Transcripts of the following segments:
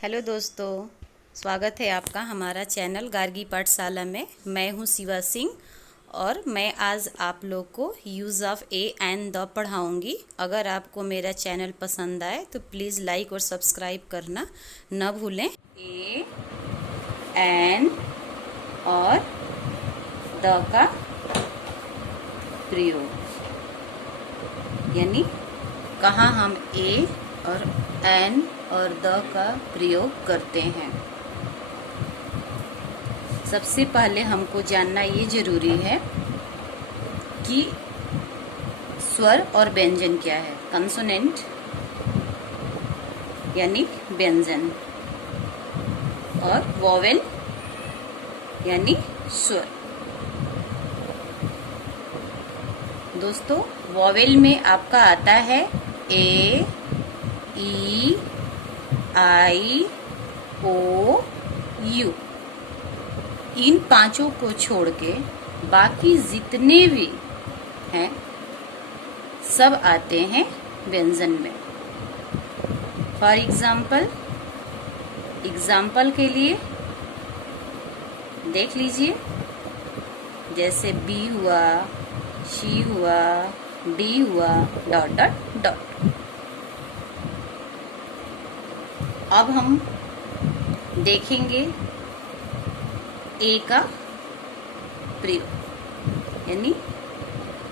Hello दोस्तों, स्वागत है आपका हमारा चैनल गार्गी पाठशाला में। मैं हूं शिवा सिंह और मैं आज आप लोग को use of a and the पढ़ाऊंगी। अगर आपको मेरा चैनल पसंद आए तो प्लीज़ लाइक और सब्सक्राइब करना न भूलें। ए एंड और द का प्रयोग, यानी कहाँ हम ए और एन और द का प्रयोग करते हैं। सबसे पहले हमको जानना ये जरूरी है कि स्वर और व्यंजन क्या है। कंसोनेंट यानी व्यंजन और वोवेल यानी स्वर। दोस्तों, वोवेल में आपका आता है ए, ई, आई, ओ, यू। इन पांचों को छोड़ के बाकी जितने भी हैं सब आते हैं व्यंजन में। फॉर एग्जाम्पल के लिए देख लीजिए, जैसे बी हुआ, शी हुआ, डी हुआ, डॉट डॉट डॉट। अब हम देखेंगे ए का प्रयोग, यानी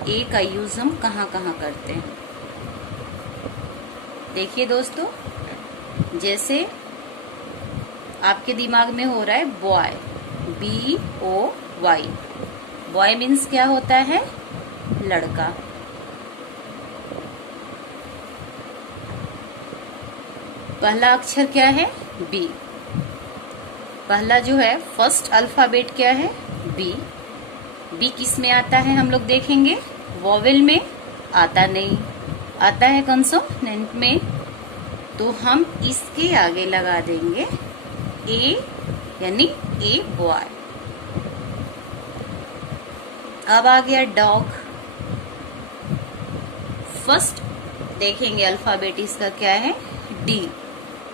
ए का यूज हम कहाँ कहाँ करते हैं। देखिए दोस्तों, जैसे आपके दिमाग में हो रहा है बॉय, BOY। बॉय मीन्स क्या होता है? लड़का। पहला अक्षर क्या है? बी। पहला जो है फर्स्ट अल्फाबेट क्या है? बी। बी किस में आता है हम लोग देखेंगे? वोवेल में आता नहीं, आता है कंसोनेंट में। तो हम इसके आगे लगा देंगे ए, यानी ए बॉय। अब आ गया डॉग। फर्स्ट देखेंगे अल्फाबेट इसका क्या है? डी।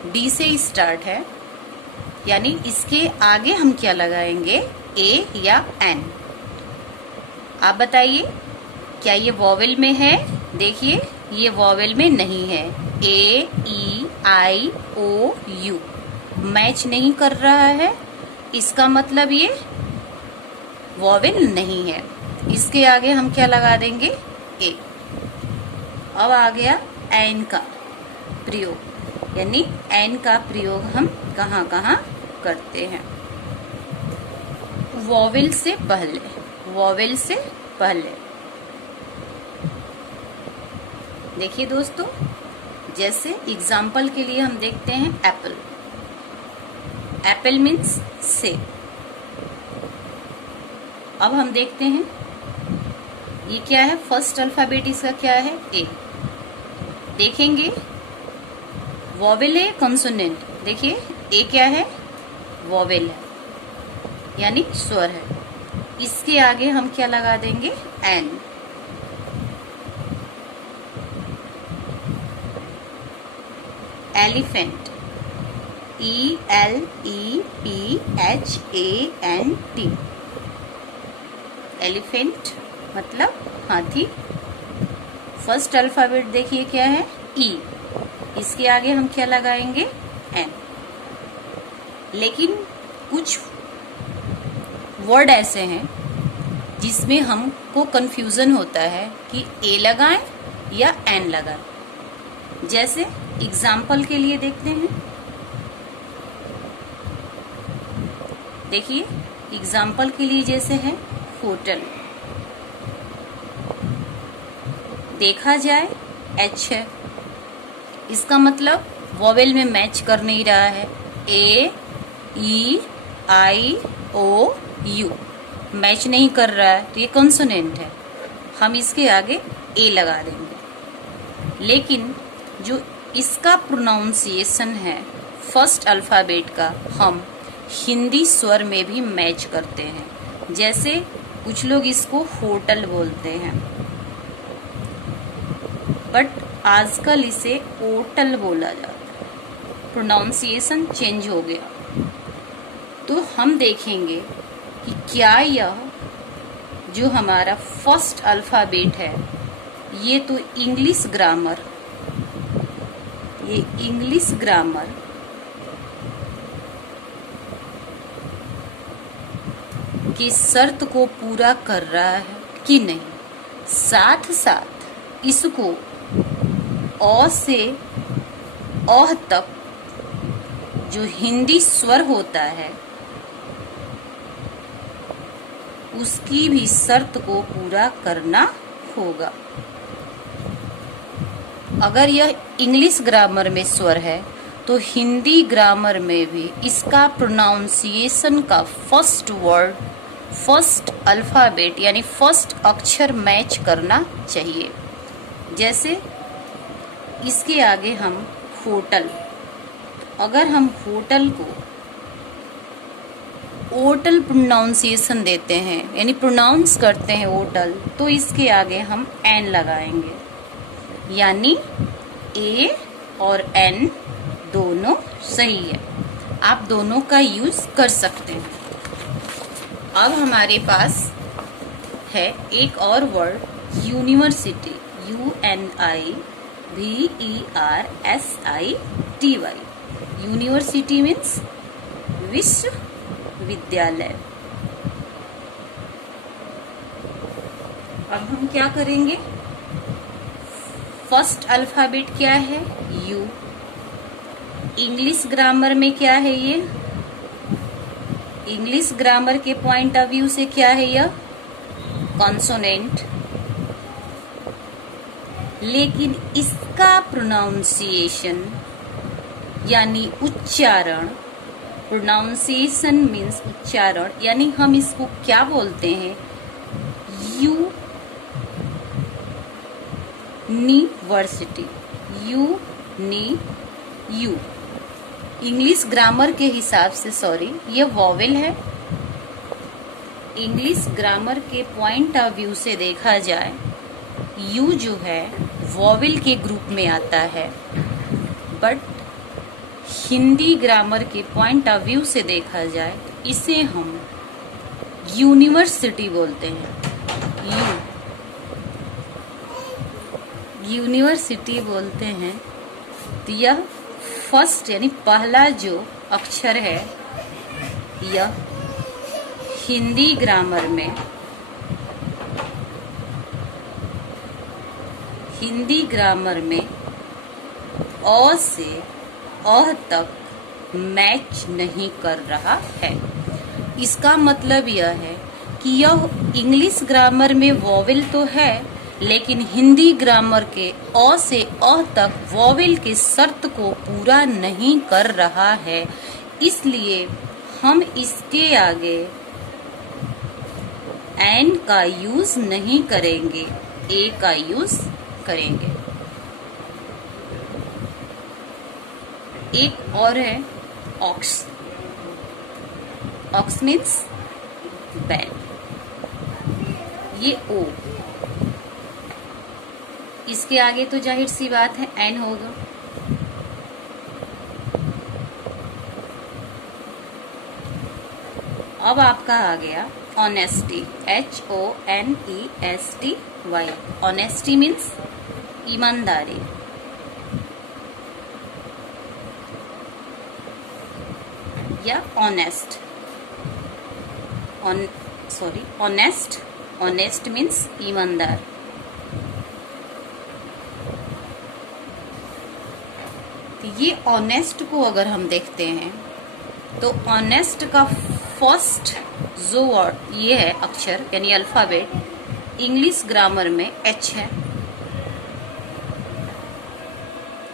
डी से स्टार्ट है, यानी इसके आगे हम क्या लगाएंगे? ए या एन। आप बताइए, क्या ये वोवेल में है? देखिए, ये वोवेल में नहीं है। ए, E, I, O, you match नहीं कर रहा है, इसका मतलब ये वोवेल नहीं है। इसके आगे हम क्या लगा देंगे? ए। अब आ गया एन का प्रयोग, यानी एन का प्रयोग हम कहाँ कहाँ करते हैं? वोवेल से पहले, वोवेल से पहले। देखिए दोस्तों, जैसे एग्जाम्पल के लिए हम देखते हैं एप्पल। एप्पल मीन्स सेब। अब हम देखते हैं ये क्या है? फर्स्ट अल्फाबेट इसका क्या है? ए। देखेंगे वोवेल है, कंसोनेंट। देखिए ए क्या है? वोवेल है, यानी स्वर है। इसके आगे हम क्या लगा देंगे? एन। Elephant, ELEPHANT। एलिफेंट मतलब हाथी। फर्स्ट अल्फाबेट देखिए क्या है? ई। इसके आगे हम क्या लगाएंगे? एन। लेकिन कुछ वर्ड ऐसे हैं जिसमें हमको कंफ्यूजन होता है कि ए लगाएं या एन लगाएं। जैसे एग्जाम्पल के लिए देखते हैं। देखिए, एग्जाम्पल के लिए जैसे है होटल। देखा जाए एच है, इसका मतलब वोवेल में मैच कर नहीं रहा है। ए, E, I, O, you match नहीं कर रहा है, तो ये कंसोनेंट है। हम इसके आगे ए लगा देंगे। लेकिन जो इसका प्रोनाउंसिएशन है फर्स्ट अल्फाबेट का, हम हिंदी स्वर में भी मैच करते हैं। जैसे कुछ लोग इसको होटल बोलते हैं, बट आजकल इसे ओटल बोला जाता है। प्रोनाउंसिएशन चेंज हो गया। तो हम देखेंगे कि क्या यह जो हमारा फर्स्ट अल्फ़ाबेट है, ये तो इंग्लिश ग्रामर, ये इंग्लिश ग्रामर की शर्त को पूरा कर रहा है कि नहीं। साथ साथ इसको अ से अह तक जो हिंदी स्वर होता है उसकी भी शर्त को पूरा करना होगा। अगर यह इंग्लिश ग्रामर में स्वर है तो हिंदी ग्रामर में भी इसका प्रोनाउंसिएशन का फर्स्ट वर्ड, फर्स्ट अल्फ़ाबेट यानी फर्स्ट अक्षर मैच करना चाहिए। जैसे इसके आगे हम होटल, अगर हम होटल को ओटल प्रोनाउंसिएशन देते हैं यानी प्रोनाउंस करते हैं ओटल, तो इसके आगे हम एन लगाएंगे, यानी ए और एन दोनों सही है। आप दोनों का यूज कर सकते हैं। अब हमारे पास है एक और word university, UNIVERSITY। University means विश्वविद्यालय। अब हम क्या करेंगे, फर्स्ट अल्फाबेट क्या है, यू। इंग्लिश ग्रामर में क्या है ये, इंग्लिश ग्रामर के पॉइंट ऑफ व्यू से क्या है यह, कॉन्सोनेंट। लेकिन इसका प्रोनाउंसिएशन यानी उच्चारण, प्रोनाउंसिएशन मीन्स उच्चारण, यानी हम इसको क्या बोलते हैं, यूनिवर्सिटी, यू। इंग्लिश ग्रामर के हिसाब से, सॉरी, ये वॉवेल है। इंग्लिश ग्रामर के पॉइंट ऑफ व्यू से देखा जाए, यू जो है वॉवेल के ग्रुप में आता है, बट हिंदी ग्रामर के पॉइंट ऑफ व्यू से देखा जाए इसे हम यूनिवर्सिटी बोलते हैं। यूनिवर्सिटी बोलते हैं। तो यह फर्स्ट यानी पहला जो अक्षर है, यह हिंदी ग्रामर में अ से अह तक मैच नहीं कर रहा है। इसका मतलब यह है कि यह इंग्लिश ग्रामर में वॉवेल तो है, लेकिन हिंदी ग्रामर के अ से अह तक वॉवेल के शर्त को पूरा नहीं कर रहा है। इसलिए हम इसके आगे एन का यूज नहीं करेंगे, ए का यूज करेंगे। एक और है ऑक्स। ऑक्स मीन्स बैल, ये ओ। इसके आगे तो जाहिर सी बात है एन होगा। अब आपका आ गया ऑनेस्टी, HONESTY। ऑनेस्टी मीन्स ईमानदारी। या ऑनेस्ट, ऑनेस्ट मीन्स ईमानदार। तो ये ऑनेस्ट को अगर हम देखते हैं तो ऑनेस्ट का फर्स्ट जो वर्ड ये है अक्षर यानी अल्फाबेट, इंग्लिश ग्रामर में एच है।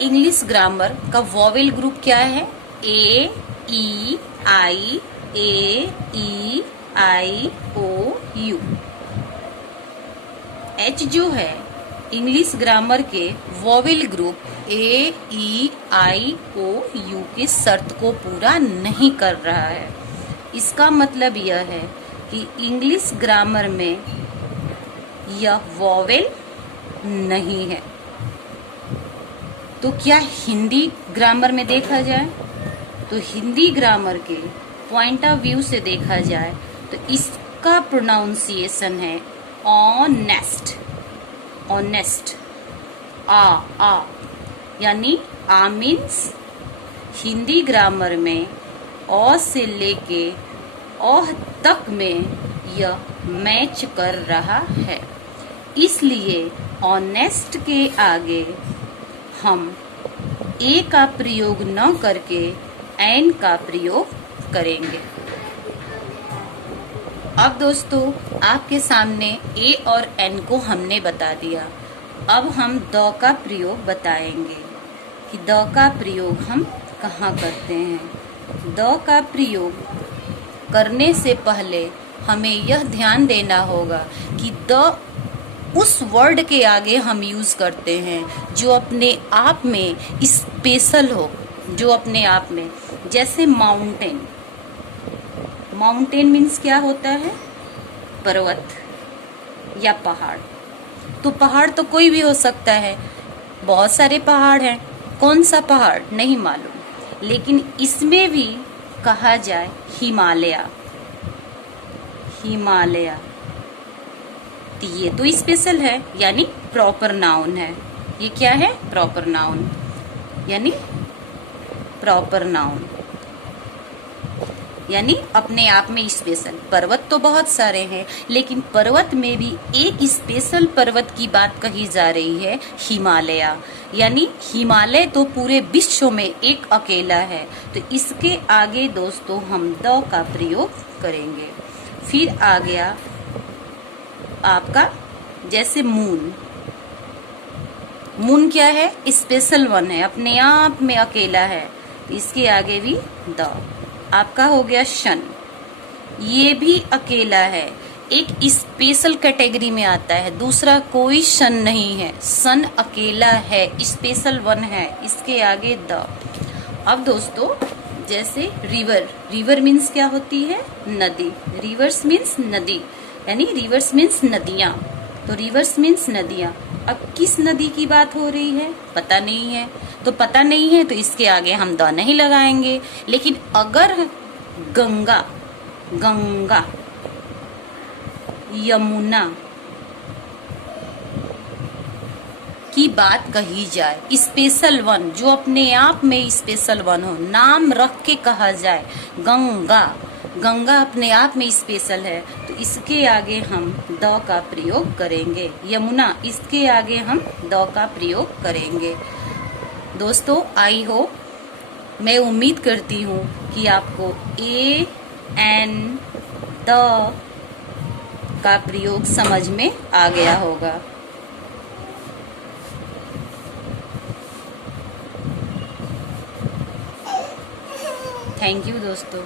इंग्लिश ग्रामर का वॉवेल ग्रुप क्या है, ए E I, O you. H जो है इंग्लिश ग्रामर के vowel group A E I O U की शर्त को पूरा नहीं कर रहा है। इसका मतलब यह है कि इंग्लिश ग्रामर में यह वॉवेल नहीं है। तो क्या हिंदी ग्रामर में देखा जाए तो हिंदी ग्रामर के पॉइंट ऑफ व्यू से देखा जाए तो इसका प्रोनाउंसिएशन है ऑनेस्ट। ऑनेस्ट, आ यानी आ मीन्स हिंदी ग्रामर में अ से लेके औह तक में यह मैच कर रहा है, इसलिए ऑनेस्ट के आगे हम ए का प्रयोग न करके एन का प्रयोग करेंगे। अब दोस्तों आपके सामने ए और एन को हमने बता दिया। अब हम द का प्रयोग बताएंगे कि द का प्रयोग हम कहाँ करते हैं। द का प्रयोग करने से पहले हमें यह ध्यान देना होगा कि द उस वर्ड के आगे हम यूज करते हैं जो अपने आप में स्पेशल हो, जो अपने आप में, जैसे माउंटेन। माउंटेन मीन्स क्या होता है? पर्वत या पहाड़। तो पहाड़ तो कोई भी हो सकता है, बहुत सारे पहाड़ हैं, कौन सा पहाड़ नहीं मालूम, लेकिन इसमें भी कहा जाए हिमालय। हिमालय तो ये तो स्पेशल है, यानी प्रॉपर नाउन है। ये क्या है? प्रॉपर नाउन, यानी प्रॉपर नाउन, यानी अपने आप में स्पेशल। पर्वत तो बहुत सारे हैं, लेकिन पर्वत में भी एक स्पेशल पर्वत की बात कही जा रही है, हिमालय। यानी हिमालय तो पूरे विश्व में एक अकेला है। तो इसके आगे दोस्तों हम द का प्रयोग करेंगे। फिर आ गया आपका जैसे मून। मून क्या है? स्पेशल वन है, अपने आप में अकेला है। इसके आगे भी द। आपका हो गया शन, ये भी अकेला है, एक स्पेशल कैटेगरी में आता है, दूसरा कोई शन नहीं है, सन अकेला है, स्पेशल वन है। इसके आगे द। अब दोस्तों जैसे रिवर। रिवर मीन्स क्या होती है? नदी। रिवर्स मीन्स नदी, यानी रिवर्स मीन्स नदियां। तो रिवर्स मीन्स नदियां। अब किस नदी की बात हो रही है? पता नहीं है। तो पता नहीं है तो इसके आगे हम द नहीं लगाएंगे। लेकिन अगर गंगा, गंगा, यमुना की बात कही जाए, स्पेशल वन, जो अपने आप में स्पेशल वन हो, नाम रख के कहा जाए, गंगा, गंगा अपने आप में स्पेशल है, तो इसके आगे हम द का प्रयोग करेंगे। यमुना, इसके आगे हम द का प्रयोग करेंगे। दोस्तों आई होप, मैं उम्मीद करती हूँ कि आपको ए एन द का प्रयोग समझ में आ गया होगा। थैंक यू दोस्तों।